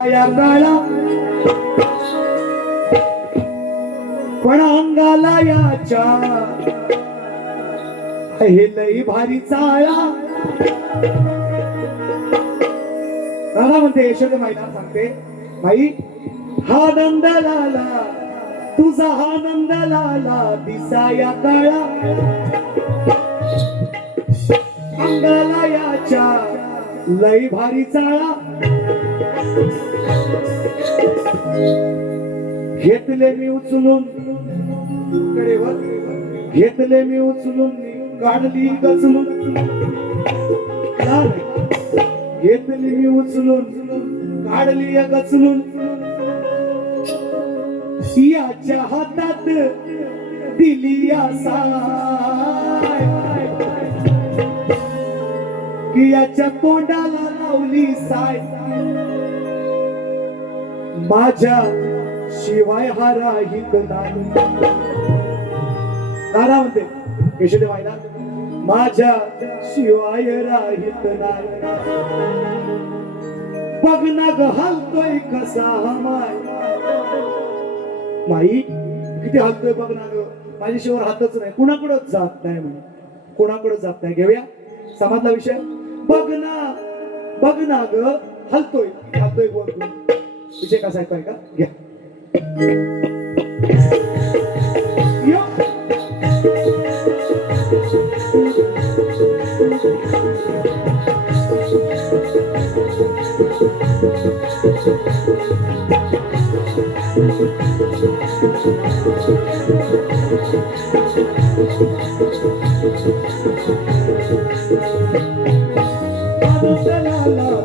या काळा पण अंगाला याच्या हे लई भारी चाळा. दादा म्हणते यशोदे माईला सांगते, माई हा नंद लाला तुझा हा नंद लाला दिसा या काळा अंगाला याच्या लई भारी चाळा. घेतले मी उचलून कडेवर, घेतले मी उचलून काढली गचलून, घेतली मी उचलून काढली गचलून. याच्या हातात दिली साय की याच्या तोंडाला लावली साय. माझ्या शिवाय हा राहित नाही. दादा म्हणते यशोदे माईला, माझ्या शिवाय राहित नाही. बघ ना ग हलतोय कसा माय. माई किती हलतोय बघ ना ग, माझ्या शिवाय हातच नाही, कुणाकडच जात नाही म्हणे, कुणाकडच जात नाही. घेऊया समाजला विषय. बघ ना ग हलतोय, हलतोय बोल. विषय कसा आहे का घ्या.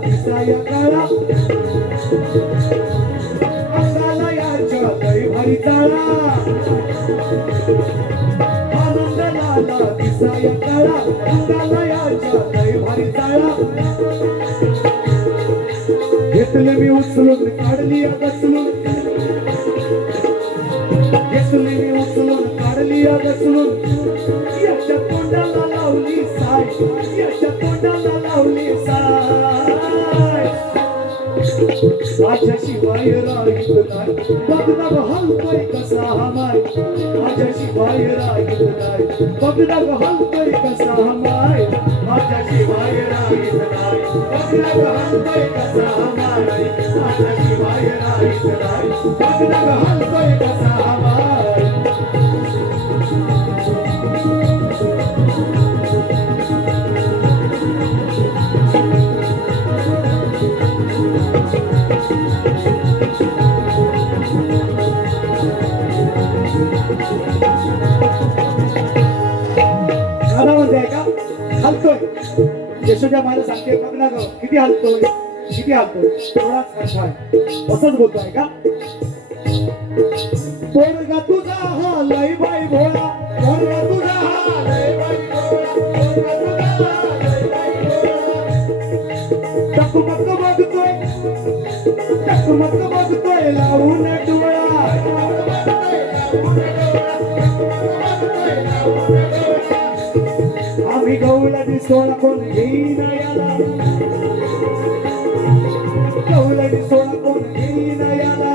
दिसाया काळा अंगाला याच्या लई भारी चाळा. आनंद लाला दिसाया काळा अंगाला याच्या लई भारी चाळा. घेतले मी उचलून काढली गचलून, घेतले मी उचलून काढली गचलून. याच्या तोंडाला लावली साय, याच्या तोंडाला लावली साय. माझ्या शिवाय राहित नाही. बघ ना ग हलतोय कसा माय, माझ्या शिवाय राहित नाही. बघ ना ग हलतोय कसा माय, माझ्या शिवाय राहित नाही. बघ ना ग हलतोय कसा माय, माझ्या शिवाय राहित नाही. बघ ना ग हलतोय कसा माय. हलतोय यशोदा मायला सांगते, बघ ना ग किती हलतोय, किती हलतोय. थोडाच कसा आहे असंच बोलतोय का. पोरगा तुझा हा लई बाई भोळा, पोरगा तुझा हा लई बाई भोळा, पोरगा तुझा हा लई बाई भोळा. टकमक बघतोय, टकमक बघतोय लावून डोळा. आम्ही गवला दिसोळा कोण घेईन याला, गवला दिसोळा कोण घेईन याला.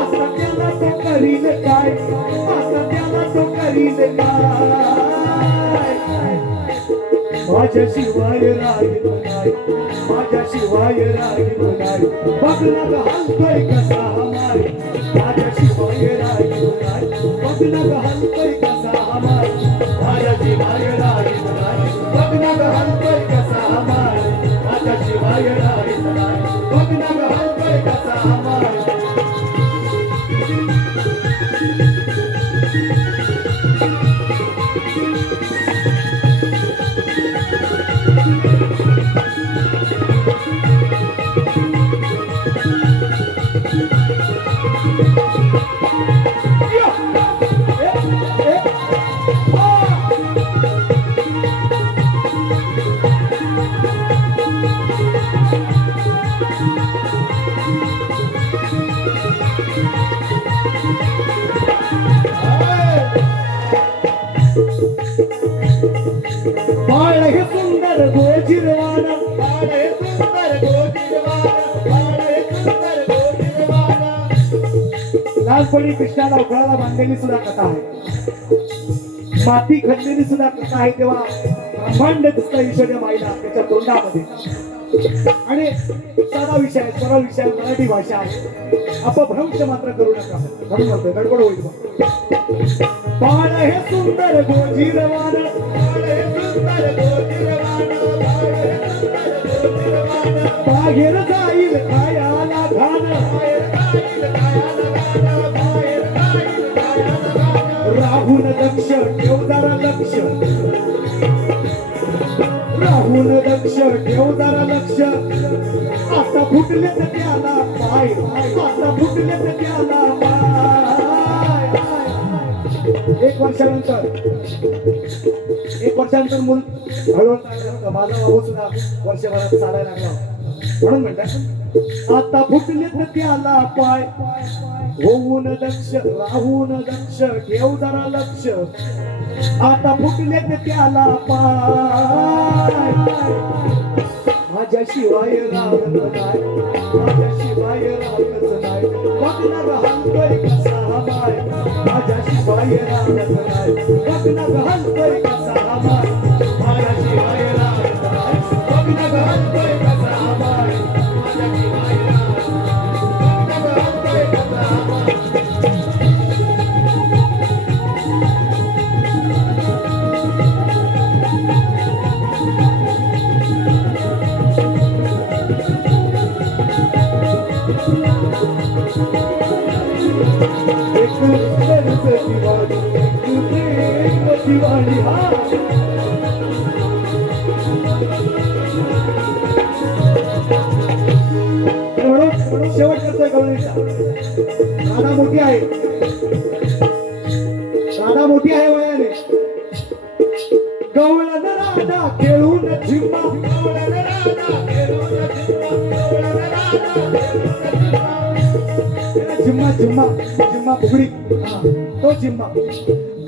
आता त्याला तो करील काय, आता त्याला तो करील काय. माझ्या शिवाय राहिल नाही, माझ्या शिवाय राहिल नाही. बघ ना ग हलतोय कसा माय, माझ्या शिवाय राहिल नाही. बघ ना ग हलतोय कसा माय, माझ्या शिवाय राहिल नाही. बघ ना ग हलतोय कसा माय, माझ्या शिवाय राहिल नाही. बघ ना ग हलतोय कसा माय. बाळ हे सुंदर गोजिरवान, बाळ हे सुंदर गोजिरवान, बाळ हे लहानपणी कृष्णाला उकळाला बांधलेली सुद्धा कथा आहे, माती खणलेली सुद्धा कथा आहे. तेव्हा ब्रह्मांड दिसतं ईश्वरी माईला त्याच्या तोंडामध्ये. आणि साधा विषय आहे, सरळ विषय, मराठी भाषा आहे. अपभ्रंश मात्र करू नका, म्हणून म्हणतोय गडबड होईल. बाळ हे सुंदर गोजीरवान, बाळ हे सुंदर गोजीरवान, बाळ हे सुंदर गोजीरवान, बाहेर जाईल कायाला घाण, बाहेर जाईल कायाला घाण, बाहेर जाईल कायाला घाण. राहून दक्ष ठेव जरा लक्ष, राहून दक्ष ठेव जरा लक्ष. आता फुटले तर त्याला पाय, आता फुटले तर त्याला पाय. एक वर्षानंतर मूल हळूहळू चालायला, माझा भाऊ सुद्धा वर्षभरात चालायला लागला. म्हणून म्हणतात आता फुटले तर त्याला पाय, होऊन दक्ष राहून दक्ष ठेव जरा लक्ष. आता फुटले तर त्याला पाय, माझ्याशिवाय राहत नाही, माझ्याशिवाय राहतच नाही. बघणार हलतोय कसा माय, माझ्याशिवाय राहत नाही. बघणार हलतोय कसा माय, माझ्याशिवाय राहत नाही. बघणार हलतोय कसा माय, माझ्याशिवाय राहत नाही. बघणार हलतोय कसा माय. शेवट करतोय गवळणीचा. राधा मोठी आहे, राधा मोठी आहे वयाने. गवळण राधा खेळून झिम्मा, गवळण राधा खेळून झिम्मा, गवळण राधा झिम्मा झिम्मा झिम्मा फुगडी, तो झिम्मा.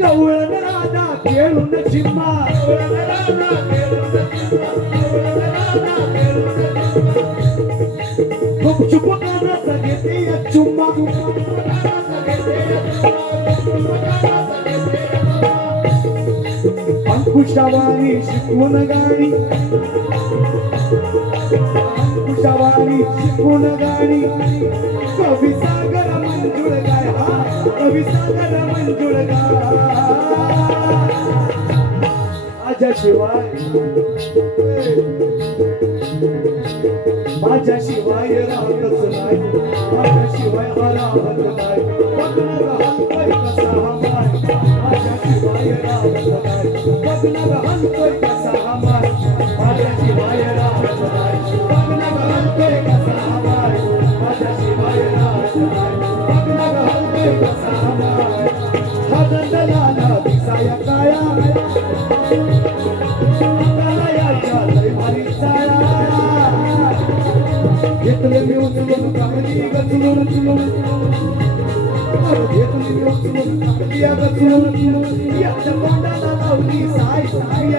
गवळण राधा खेळून झिम्मा, गवळण राधा खेळून झिम्मा, गवळण राधा खेळून झिम्मा. गुपचूप कानाचा घेते या चुम्मा, अंकुशावानी शिकून गाणी, अंकुशावानी शिकून गाणी. कवी सागर मंजुळ गाय, हा कवी सागर मंजुळ गाय. माझ्याशिवाय माझ्याशिवाय राहतच नाही, माझ्याशिवाय राहत नाही. बघणार हलतोय कसा माय, माझ्याशिवाय राहत नाही. बघणार हलतोय कसा माय, माझ्याशिवाय राहत नाही. बघणार हलतोय कसा माय, माझ्याशिवाय राहत नाही. बघणार हलतोय कसा माय. हा दंडलाला दिसाया काया, याच्या लय भारी चाळा. घेतले मी उचलून कागदी गचलून, घेतले मी उचलून कागदी गचलून. याच्या तोंडाला लावली साय, साय